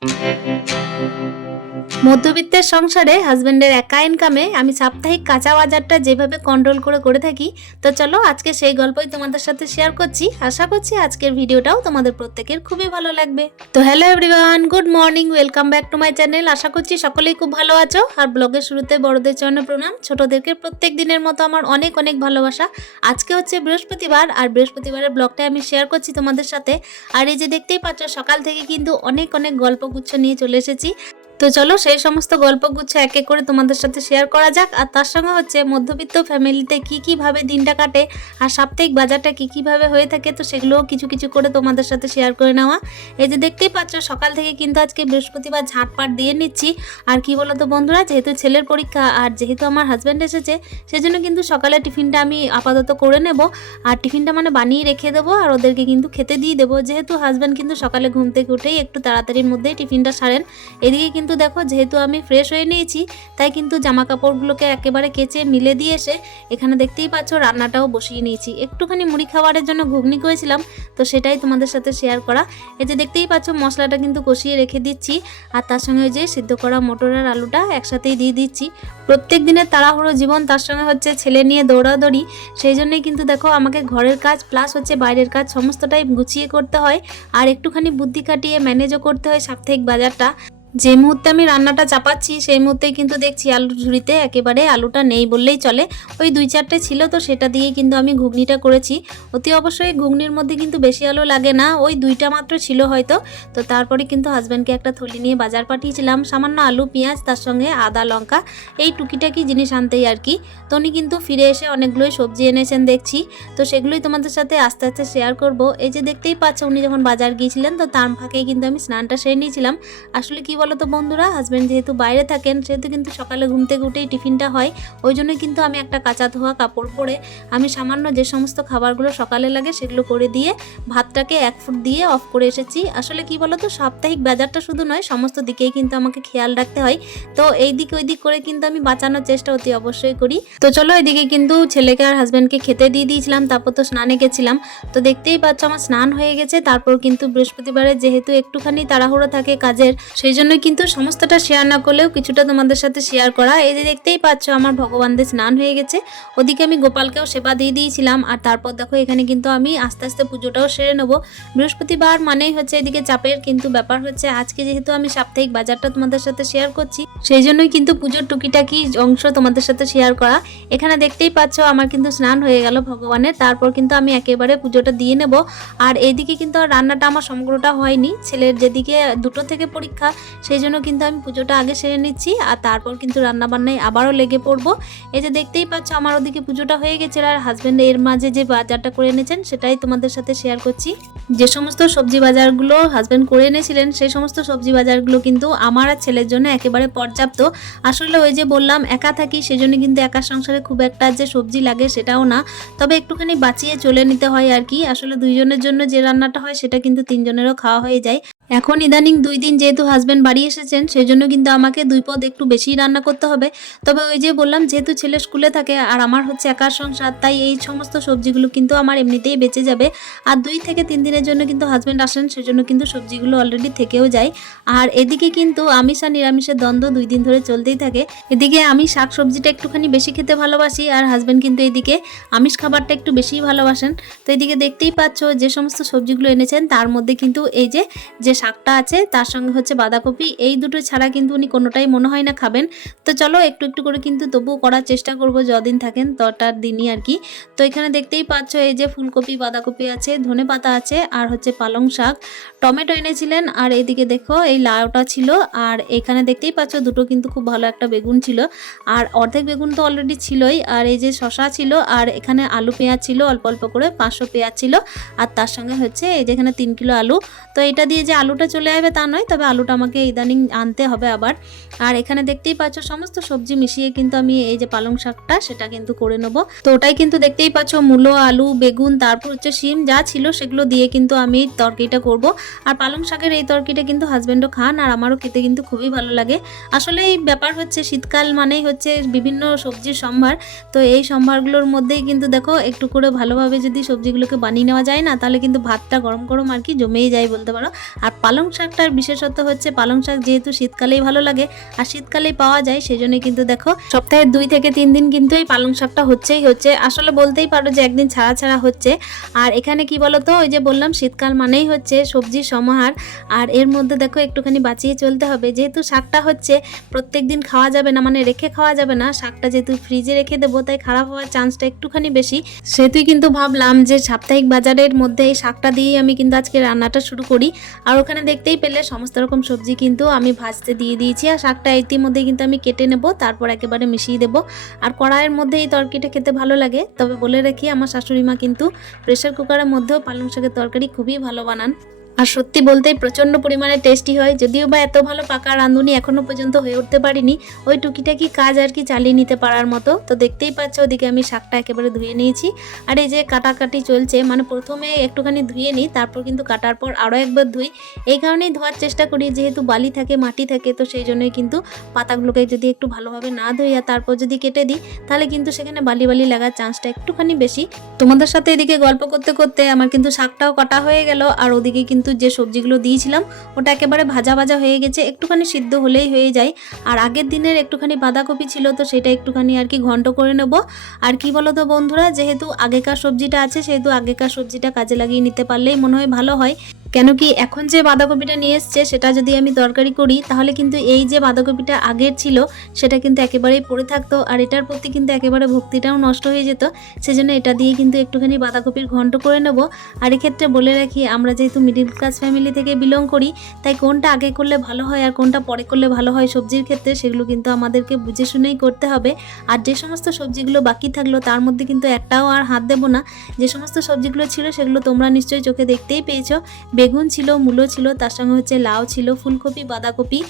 Música মধ্যবিত্তের সংসারে হাজবেন্ডের একা ইনকামে আমি সাপ্তাহিক কাঁচা বাজারটা যেভাবে কন্ট্রোল করে করে থাকি, তো চলো আজকে সেই গল্পই তোমাদের সাথে শেয়ার করছি। আশা করছি আজকের ভিডিওটাও তোমাদের প্রত্যেকের খুবই ভালো লাগবে। তো hello everyone good morning welcome back to my channel আশা করছি সকলেই খুব ভালো আছো। আর ব্লগের শুরুতে বড়দের চরণে প্রণাম। ছোটদেরকে প্রত্যেক দিনের মতো আমার অনেক অনেক ভালোবাসা। আজকে হচ্ছে বৃহস্পতিবার, আর বৃহস্পতিবারের ব্লগটা আমি শেয়ার করছি তোমাদের সাথে। আর এই যে দেখতেই পাচ্ছ, সকাল থেকে কিন্তু অনেক অনেক গল্পগুচ্ছ নিয়ে চলে এসেছি। sih? তো চলো সেই সমস্ত গল্পগুচ্ছ এক এক করে তোমাদের সাথে শেয়ার করা যাক। আর তার সঙ্গে হচ্ছে মধ্যবিত্ত ফ্যামিলিতে কি কীভাবে দিনটা কাটে আর সাপ্তাহিক বাজারটা কি কীভাবে হয়ে থাকে, তো সেগুলোও কিছু কিছু করে তোমাদের সাথে শেয়ার করে নেওয়া। এই যে দেখতেই পাচ্ছ, সকাল থেকে কিন্তু আজকে বৃহস্পতিবার ঝাঁটপাট দিয়ে নিচ্ছি। আর কি বলতো বন্ধুরা, যেহেতু ছেলের পরীক্ষা আর যেহেতু আমার হাজব্যান্ড এসেছে, সেজন্য কিন্তু সকালে টিফিনটা আমি আপাতত করে নেব। আর টিফিনটা মানে বানিয়ে রেখে দেবো আর ওদেরকে কিন্তু খেতে দিয়ে দেবো। যেহেতু হাজব্যান্ড কিন্তু সকালে ঘুম থেকে উঠেই একটু তাড়াতাড়ির মধ্যেই টিফিনটা সারেন। এদিকে কিন্তু দেখো, যেহেতু আমি ফ্রেশ হয়ে নিয়েছি, তাই কিন্তু জামা কাপড়গুলোকে একেবারে কেচে মিলে দিয়ে এসে এখানে দেখতেই পাচ্ছ রান্নাটাও বসিয়ে নিয়েছি। একটুখানি মুড়ি খাবারের জন্য ঘুগনি করেছিলাম, তো সেটাই তোমাদের সাথে শেয়ার করা। এই যে দেখতেই পাচ্ছ মশলাটা কিন্তু কষিয়ে রেখে দিচ্ছি, আর তার সঙ্গে ওই যে সিদ্ধ করা মটর আর আলুটা একসাথেই দিয়ে দিচ্ছি। প্রত্যেক দিনের তাড়াহুড়ো জীবন, তার সঙ্গে হচ্ছে ছেলে নিয়ে দৌড়াদৌড়ি, সেই জন্যই কিন্তু দেখো আমাকে ঘরের কাজ প্লাস হচ্ছে বাইরের কাজ সমস্তটাই গুছিয়ে করতে হয়, আর একটুখানি বুদ্ধি খাটিয়ে ম্যানেজও করতে হয় সাপ্তাহিক বাজারটা। যে মুহূর্তে আমি রান্নাটা চাপাচ্ছি, সেই মুহূর্তেই কিন্তু দেখছি আলুর ঝুড়িতে একেবারে আলুটা নেই বললেই চলে। ওই দুই চারটে ছিল তো সেটা দিয়েই কিন্তু আমি ঘুগনিটা করেছি। অতি অবশ্যই ঘুগনির মধ্যে কিন্তু বেশি আলু লাগে না, ওই দুইটা মাত্র ছিল হয়তো। তো তারপরে কিন্তু হাজব্যান্ডকে একটা থলি নিয়ে বাজার পাঠিয়েছিলাম, সামান্য আলু, পেঁয়াজ, তার সঙ্গে আদা, লঙ্কা, এই টুকিটাকি জিনিস আনতেই আর কি। তো উনি কিন্তু ফিরে এসে অনেকগুলোই সবজি এনেছেন দেখছি। তো সেগুলোই তোমাদের সাথে আস্তে আস্তে শেয়ার করব। এই যে দেখতেই পাচ্ছ, উনি যখন বাজার গিয়েছিলেন, তো তার ফাঁকেই কিন্তু আমি স্নানটা সেরে নিয়েছিলাম। আসলে কি বলো তো বন্ধুরা হাজব্যান্ড যেহেতু বাইরে থাকেন, সেহেতু কিন্তু সকালে ঘুম থেকে উঠেই টিফিনটা হয়। ওই জন্যই কিন্তু আমি একটা কাঁচা ধোয়া কাপড় পরে আমি সামান্য যে সমস্ত খাবারগুলো সকালে লাগে, সেগুলো করে দিয়ে ভাতটাকে এক ফুট দিয়ে অফ করে এসেছি। আসলে কি বলো তো সাপ্তাহিক বাজারটা শুধু নয়, সমস্ত দিকেই কিন্তু আমাকে খেয়াল রাখতে হয়। তো এই দিক ওই দিক করে কিন্তু আমি বাঁচানোর চেষ্টা অতি অবশ্যই করি। তো চলো এদিকে কিন্তু ছেলেকে আর হাজব্যান্ডকে খেতে দিয়ে দিয়েছিলাম, তারপর তো স্নানে গেছিলাম। তো দেখতেই পাচ্ছ, আমার স্নান হয়ে গেছে, তারপর কিন্তু বৃহস্পতিবারে যেহেতু একটুখানি তাড়াহুড়ো থাকে কাজের, সেই জন্য কিন্তু সমস্তটা শেয়ার না করলেও কিছুটা তোমাদের সাথে শেয়ার করা। এই যে দেখতেই পাচ্ছ, আমার ভগবানদের স্নান হয়ে গেছে। ওদিকে আমি গোপালকেও সেবা দিয়ে দিয়েছিলাম। আর তারপর দেখো, এখানে কিন্তু আমি আস্তে আস্তে পুজোটাও সেরে নেব। বৃহস্পতিবার মানেই হচ্ছে এদিকে চাপের কিন্তু ব্যাপার হচ্ছে, আজকে যেহেতু আমি সাপ্তাহিক বাজারটা তোমাদের সাথে শেয়ার করছি, সেই জন্যই কিন্তু পুজোর টুকিটাকি অংশ তোমাদের সাথে শেয়ার করা। এখানে দেখতেই পাচ্ছ, আমার কিন্তু স্নান হয়ে গেল ভগবানের। তারপর কিন্তু আমি একেবারে পুজোটা দিয়ে নেব। আর এইদিকে কিন্তু রান্নাটা আমার সমগ্রটা হয়নি। ছেলের যেদিকে দুটো থেকে পরীক্ষা সেই জন্য কিন্তু আমি পুজোটা আগে সেরে নিচ্ছি আর তারপর কিন্তু রান্নাবান্নায় আবারও লেগে পড়ব। এই যে দেখতেই পাচ্ছ আমার ওদিকে পুজোটা হয়ে গেছে আর হাজব্যান্ড এর মাঝে যে বাজারটা করে এনেছেন সেটাই তোমাদের সাথে শেয়ার করছি। যে সমস্ত সবজি বাজারগুলো হাজব্যান্ড করে এনেছিলেন সেই সমস্ত সবজি বাজারগুলো কিন্তু আমার আর ছেলের জন্য একেবারে পর্যাপ্ত। আসলে ওই যে বললাম, একা থাকি, সেজন্য কিন্তু একা সংসারে খুব একটা যে সবজি লাগে সেটাও না। তবে একটুখানি বাঁচিয়ে চলে নিতে হয় আর কি। আসলে দুইজনের জন্য যে রান্নাটা হয় সেটা কিন্তু তিনজনেরও খাওয়া হয়ে যায়। এখন ইদানিং দুই দিন যেহেতু হাজব্যান্ড বাড়ি এসেছেন সেই জন্য কিন্তু আমাকে দুই পদ একটু বেশি রান্না করতে হবে। তবে ওই যে বললাম, যেহেতু ছেলে স্কুলে থাকে আর আমার হচ্ছে একার সংসার, তাই এই সমস্ত সবজিগুলো কিন্তু আমার এমনিতেই বেঁচে যাবে। আর দুই থেকে তিন দিনের জন্য কিন্তু হাজব্যান্ড আসেন, সেজন্য কিন্তু সবজিগুলো অলরেডি থেকেও যায়। আর এদিকে কিন্তু আমিষ আর নিরামিষের দ্বন্দ্ব দুই দিন ধরে চলতেই থাকে। এদিকে আমি শাক সবজিটা একটুখানি বেশি খেতে ভালোবাসি আর হাজব্যান্ড কিন্তু এদিকে আমিষ খাবারটা একটু বেশিই ভালোবাসেন। তো এদিকে দেখতেই পাচ্ছ, যে সমস্ত সবজিগুলো এনেছেন, তার মধ্যে কিন্তু এই যে যে শাকটা আছে, তার সঙ্গে হচ্ছে বাঁধাকপি, এই দুটো ছাড়া কিন্তু উনি কোনোটাই মনে হয় না খাবেন। তো চলো একটু একটু করে কিন্তু তবুও করার চেষ্টা করব যদিন থাকেন তটার দিনই আর কি। তো এখানে দেখতেই পাচ্ছ, এই যে ফুলকপি, বাঁধাকপি আছে, ধনে পাতা আছে, আর হচ্ছে পালং শাক। টমেটো এনেছিলেন, আর এদিকে দেখো এই লাউটা ছিল, আর এখানে দেখতেই পাচ্ছ দুটো কিন্তু খুব ভালো একটা বেগুন ছিল। আর অর্ধেক বেগুন তো অলরেডি ছিলই, আর এই যে শশা ছিল, আর এখানে আলু পেঁয়াজ ছিল, অল্প অল্প করে পাঁচশো পেঁয়াজ ছিল, আর তার সঙ্গে হচ্ছে এই যেখানে তিন কিলো আলু। তো এটা দিয়ে যে আলুটা চলে আসবে তা নয়, তবে আলুটা আমাকে ইদানিং আনতে হবে আবার। আর এখানে দেখতেই পাচ্ছ, সমস্ত সবজি মিশিয়ে কিন্তু আমি এই যে পালং শাকটা, সেটা কিন্তু করে নেব। তো ওটাই কিন্তু দেখতেই পাচ্ছ, মূলো, আলু, বেগুন, তারপর হচ্ছে শিম, যা ছিল সেগুলো দিয়ে কিন্তু আমি তরকারিটা করব। আর পালং শাকের এই তরকারিটা কিন্তু হাজব্যান্ডও খান, আর আমারও খেতে কিন্তু খুবই ভালো লাগে। আসলে এই ব্যাপার হচ্ছে, শীতকাল মানেই হচ্ছে বিভিন্ন সবজির সম্ভার। তো এই সম্ভারগুলোর মধ্যেই কিন্তু দেখো, একটু করে ভালোভাবে যদি সবজিগুলোকে বানিয়ে নেওয়া যায় না, তাহলে কিন্তু ভাতটা গরম গরম আর কি জমেই যায় বলতে পারো। আর পালং শাকটার বিশেষত হচ্ছে পালং শাক যেহেতু শীতকালেই ভালো লাগে, আর শীতকালেই পাওয়া যায় সেই জন্য কিন্তু দেখো, সপ্তাহে দুই থেকে তিন দিন কিন্তু এই পালং শাকটা হচ্ছেই হচ্ছে। আসলে বলতেই পারো যে একদিন ছাড়া ছাড়া হচ্ছে। আর এখানে কি বলো তো ওই যে বললাম, শীতকাল মানেই হচ্ছে সবজির সমাহার। আর এর মধ্যে দেখো, একটুখানি বাঁচিয়ে চলতে হবে। যেহেতু শাকটা হচ্ছে, প্রত্যেক দিন খাওয়া যাবে না মানে রেখে খাওয়া যাবে না। শাকটা যেহেতু ফ্রিজে রেখে দেবো, তাই খারাপ হওয়ার চান্সটা একটুখানি বেশি। সেহেতুই কিন্তু ভাবলাম যে সাপ্তাহিক বাজারের মধ্যে এই শাকটা দিয়েই আমি কিন্তু আজকে রান্নাটা শুরু করি। আর ওখানে দেখতেই পেলে, সমস্ত রকম সবজি কিন্তু আমি ভাজতে দিয়ে দিয়েছি আর শাকটা ইতিমধ্যে কিন্তু আমি কেটে নেব, তারপর একেবারে মিশিয়ে দেব। আর কড়াইয়ের মধ্যে এই তরকারিটা খেতে ভালো লাগে, তবে বলে রাখি আমার শাশুড়ি মা কিন্তু প্রেশার কুকারের মধ্যেও পালং শাকের তরকারি খুবই ভালো বানান। আর সত্যি বলতেই প্রচণ্ড পরিমাণে টেস্টি হয়। যদিও বা এত ভালো পাকা রাঁধুনি এখনও পর্যন্ত হয়ে উঠতে পারিনি, ওই টুকিটাকি কাজ আর কি চালিয়ে নিতে পারার মতো। তো দেখতেই পাচ্ছ, ওদিকে আমি শাকটা একেবারে ধুয়ে নিয়েছি। আর এই যে কাটাকাটি চলছে মানে প্রথমে একটুখানি ধুয়ে নিই, তারপর কিন্তু কাটার পর আরও একবার ধুই। এই কারণেই ধোয়ার চেষ্টা করি, যেহেতু বালি থাকে, মাটি থাকে, তো সেই জন্যই কিন্তু পাতাগুলোকে যদি একটু ভালোভাবে না ধুইয়া তারপর যদি কেটে দিই, তাহলে কিন্তু সেখানে বালি বালি লাগার চান্সটা একটুখানি বেশি। তোমাদের সাথে এদিকে গল্প করতে করতে আমার কিন্তু শাকটাও কাটা হয়ে গেল, আর ওদিকে কিন্তু যে সবজিগুলো দিয়েছিলাম, ওটা একেবারে ভাজা ভাজা হয়ে গেছে, একটুখানি সিদ্ধ হলেই হয়ে যায়। আর আগের দিনের একটুখানি বাঁধাকপি ছিল, তো সেটা একটুখানি আর কি ঘন্ট করে নেব। আর কি বলো তো বন্ধুরা, যেহেতু আগেকার সবজিটা আছে, সেহেতু আগেকার সবজিটা কাজে লাগিয়ে নিতে পারলেই মনে হয় ভালো হয়। কেন কি এখন যে বাঁধাকপিটা নিয়ে এসছে, সেটা যদি আমি তরকারি করি, তাহলে কিন্তু এই যে বাঁধাকপিটা আগের ছিল, সেটা কিন্তু একেবারেই পড়ে থাকতো, আর এটার প্রতি কিন্তু একেবারে ভক্তিটাও নষ্ট হয়ে যেত। সেজন্য এটা দিয়ে কিন্তু একটুখানি বাঁধাকপির ঘন্ট করে নেব। আর এক্ষেত্রে বলে রাখি, আমরা যেহেতু মিডিল ক্লাস ফ্যামিলি থেকে বিলং করি, তাই কোনটা আগে করলে ভালো হয় আর কোনটা পরে করলে ভালো হয় সবজির ক্ষেত্রে, সেগুলো কিন্তু আমাদেরকে বুঝে শুনেই করতে হবে। আর যে সমস্ত সবজিগুলো বাকি থাকল, তার মধ্যে কিন্তু একটাও আর হাত দেবো না। যে সমস্ত সবজিগুলো ছিল, সেগুলো তোমরা নিশ্চয়ই চোখে দেখতেই পেয়েছ। বেগুন ছিল, মূলো ছিল, তার সঙ্গে হচ্ছে লাউ ছিল, ফুলকপি, বাঁধাকপি,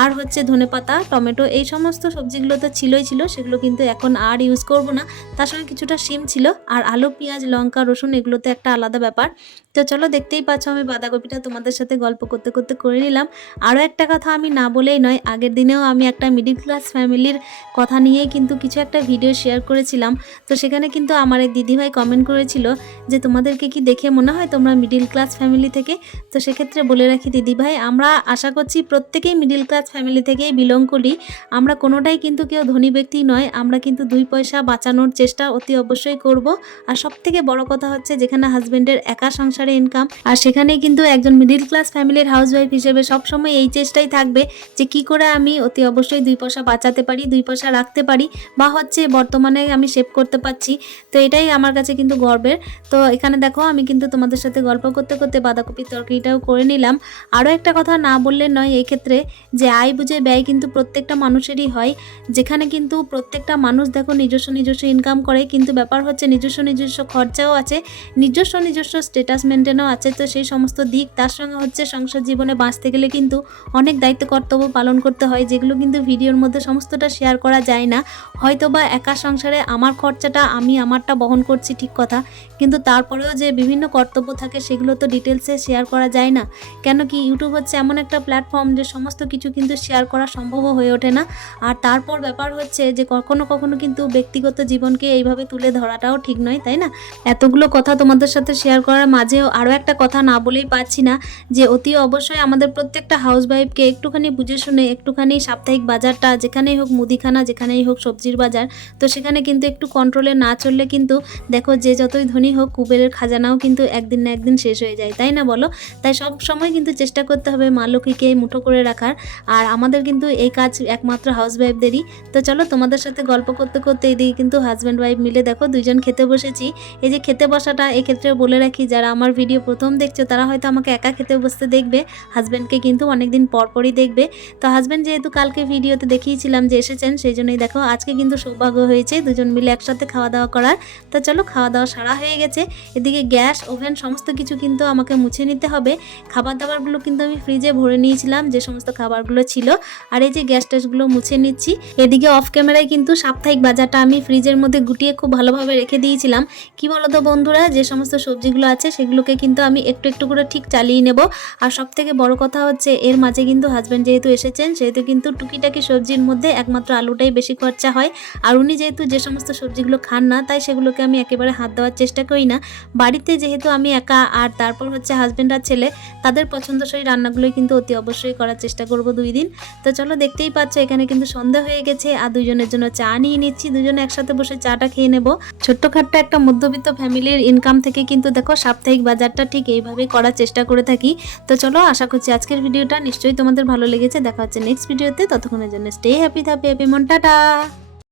আর হচ্ছে ধনেপাতা, টমেটো, এই সমস্ত সবজিগুলো তো ছিলই ছিল, সেগুলো কিন্তু এখন আর ইউজ করব না। তার সঙ্গে কিছুটা শিম ছিল, আর আলু, পেঁয়াজ, লঙ্কা, রসুন এগুলো তো একটা আলাদা ব্যাপার। তো চলো দেখতেই পাচ্ছ, আমি বাঁধাকপিটা তোমাদের সাথে গল্প করতে করতে করে নিলাম। আরও একটা কথা আমি না বলেই নয়, আগের দিনেও আমি একটা মিডিল ক্লাস ফ্যামিলির কথা নিয়েই কিন্তু কিছু একটা ভিডিও শেয়ার করেছিলাম। তো সেখানে কিন্তু আমার এক দিদিভাই কমেন্ট করেছিল যে, তোমাদেরকে কি দেখে মনে হয় তোমরা মিডিল ক্লাস ফ্যামিলি থেকে? তো সেক্ষেত্রে বলে রাখি দিদিভাই আমরা আশা করছি প্রত্যেকেই মিডিল ক্লাস ফ্যামিলি থেকেই বিলং করি। আমরা কোনোটাই কিন্তু কেউ ধনী ব্যক্তি নয়। আমরা কিন্তু দুই পয়সা বাঁচানোর চেষ্টা অতি অবশ্যই করব। আর সব থেকে বড় কথা হচ্ছে যেখানে হাজব্যান্ডের একা সংসারে ইনকাম আর সেখানে কিন্তু একজন মিডিল ক্লাস ফ্যামিলির হাউসওয়াইফ হিসেবে সবসময় এই চেষ্টাই থাকবে যে কি করে আমি অতি অবশ্যই দুই পয়সা বাঁচাতে পারি, দুই পয়সা রাখতে পারি বা হচ্ছে বর্তমানে আমি সেভ করতে পারছি। তো এটাই আমার কাছে কিন্তু গর্বের। তো এখানে দেখো, আমি কিন্তু তোমাদের সাথে গল্প করতে করতে বাঁধাকপির তরকারিটাও করে নিলাম। আরও একটা কথা না বললে নয় এই ক্ষেত্রে যে আয় বুঝে ব্যয় কিন্তু প্রত্যেকটা মানুষেরই হয়। যেখানে কিন্তু প্রত্যেকটা মানুষ দেখো নিজস্ব নিজস্ব ইনকাম করে, কিন্তু ব্যাপার হচ্ছে নিজস্ব নিজস্ব খরচাও আছে, নিজস্ব নিজস্ব স্টেটাস মেনটেনও আছে। তো সেই সমস্ত দিক, তার সঙ্গে হচ্ছে সংসার জীবনে বাঁচতে গেলে কিন্তু অনেক দায়িত্ব কর্তব্য পালন করতে হয়, যেগুলো কিন্তু ভিডিওর মধ্যে সমস্তটা শেয়ার করা যায় না। হয়তো বা একা সংসারে আমার খরচাটা, আমি আমারটা বহন করছি ঠিক কথা, কিন্তু তারপরেও যে বিভিন্ন কর্তব্য থাকে, সেগুলো তো ডিটেলসে শেয়ার করা যায় না। কেন কি ইউটিউব হচ্ছে এমন একটা প্ল্যাটফর্ম যে সমস্ত কিছু কিন্তু শেয়ার করা সম্ভবও হয়ে ওঠে না। আর তারপর ব্যাপার হচ্ছে যে কখনো কখনো কিন্তু ব্যক্তিগত জীবনকে এইভাবে তুলে ধরাটাও ঠিক নয়, তাই না? এতগুলো কথা তোমাদের সাথে শেয়ার করার মাঝেও আরও একটা কথা না বলেই পাচ্ছি না যে অতি অবশ্যই আমাদের প্রত্যেকটা হাউস ওয়াইফকে একটুখানি বুঝে শুনে, একটুখানি সাপ্তাহিক বাজারটা যেখানেই হোক মুদিখানা, যেখানেই হোক সবজির বাজার, তো সেখানে কিন্তু একটু কন্ট্রোলে না চললে কিন্তু দেখো যে যতই ধনী হোক কুবেরের খাজানাও কিন্তু একদিন না একদিন শেষ হয়ে যায়, তাই না বলো? তাই সব সময় কিন্তু চেষ্টা করতে হবে মা লক্ষ্মীকে মুঠো করে রাখার। আর আমাদের কিন্তু এই কাজ একমাত্র হাউস ওয়াইফদেরই তো চলো তোমাদের সাথে গল্প করতে করতে এদিকে কিন্তু হাজব্যান্ড ওয়াইফ মিলে দেখো দুজন খেতে বসেছি। এই যে খেতে বসাটা এক্ষেত্রে বলে রাখি, যারা আমার ভিডিও প্রথম দেখছ, তারা হয়তো আমাকে একা খেতে বসতে দেখবে। হাজব্যান্ডকে কিন্তু অনেকদিন পরপরই দেখবে। তো হাজব্যান্ড যেহেতু কালকে ভিডিওতে দেখিয়েছিলাম যে এসেছেন, সেই জন্যই দেখো আজকে কিন্তু সৌভাগ্য হয়েছে, দুজন মিলে একসাথে খাওয়া দাওয়া করার। তো চলো খাওয়া দাওয়া সারা হয়ে গেছে। এদিকে গ্যাস, ওভেন, সমস্ত কিছু কিন্তু আমাকে মুছে নিতে হবে। খাবার দাবারগুলো কিন্তু আমি ফ্রিজে ভরে নিয়েছিলাম, যে সমস্ত খাবারগুলো ছিল। আর এই যে গ্যাস ট্যাসগুলো মুছে নিচ্ছি। এদিকে অফ ক্যামেরায় কিন্তু সাপ্তাহিক বাজারটা আমি ফ্রিজের মধ্যে গুটিয়ে খুব ভালোভাবে রেখে দিয়েছিলাম। কি বলতো বন্ধুরা, যে সমস্ত সবজিগুলো আছে সেগুলোকে কিন্তু আমি একটু একটু করে ঠিক চালিয়ে নেব। আর সব থেকে বড় কথা হচ্ছে, এর মাঝে কিন্তু হাজব্যান্ড যেহেতু এসেছেন, সেহেতু কিন্তু টুকিটাকি সবজির মধ্যে একমাত্র আলুটাই বেশি খরচা হয়। আর উনি যেহেতু যে সমস্ত সবজিগুলো খান না, তাই সেগুলোকে আমি একেবারে হাত দেওয়ার চেষ্টা করি না। বাড়িতে যেহেতু আমি একা, আর তারপর হচ্ছে হাজব্যান্ড হাজব্যান্ড আর ছেলে, তাদের পছন্দসই রান্নাগুলোই কিন্তু অতি অবশ্যই করার চেষ্টা করব দুই দিন। তো চলো দেখতেই পাচ্ছ, এখানে কিন্তু সন্ধ্যা হয়ে গেছে, আর দুজনের জন্য চা নিয়ে নিচ্ছি। দুজনে একসাথে বসে চাটা খেয়ে নেব। ছোট্টখাট্ট একটা মধ্যবিত্ত ফ্যামিলির ইনকাম থেকে কিন্তু দেখো, সাপ্তাহিক বাজারটা ঠিক এইভাবেই করার চেষ্টা করে থাকি। তো চলো, আশা করছি আজকের ভিডিওটা নিশ্চয়ই তোমাদের ভালো লেগেছে। দেখা হচ্ছে নেক্সট ভিডিওতে। ততক্ষণের জন্য স্টে হ্যাপি হ্যাপি হ্যাপি মন টাটা!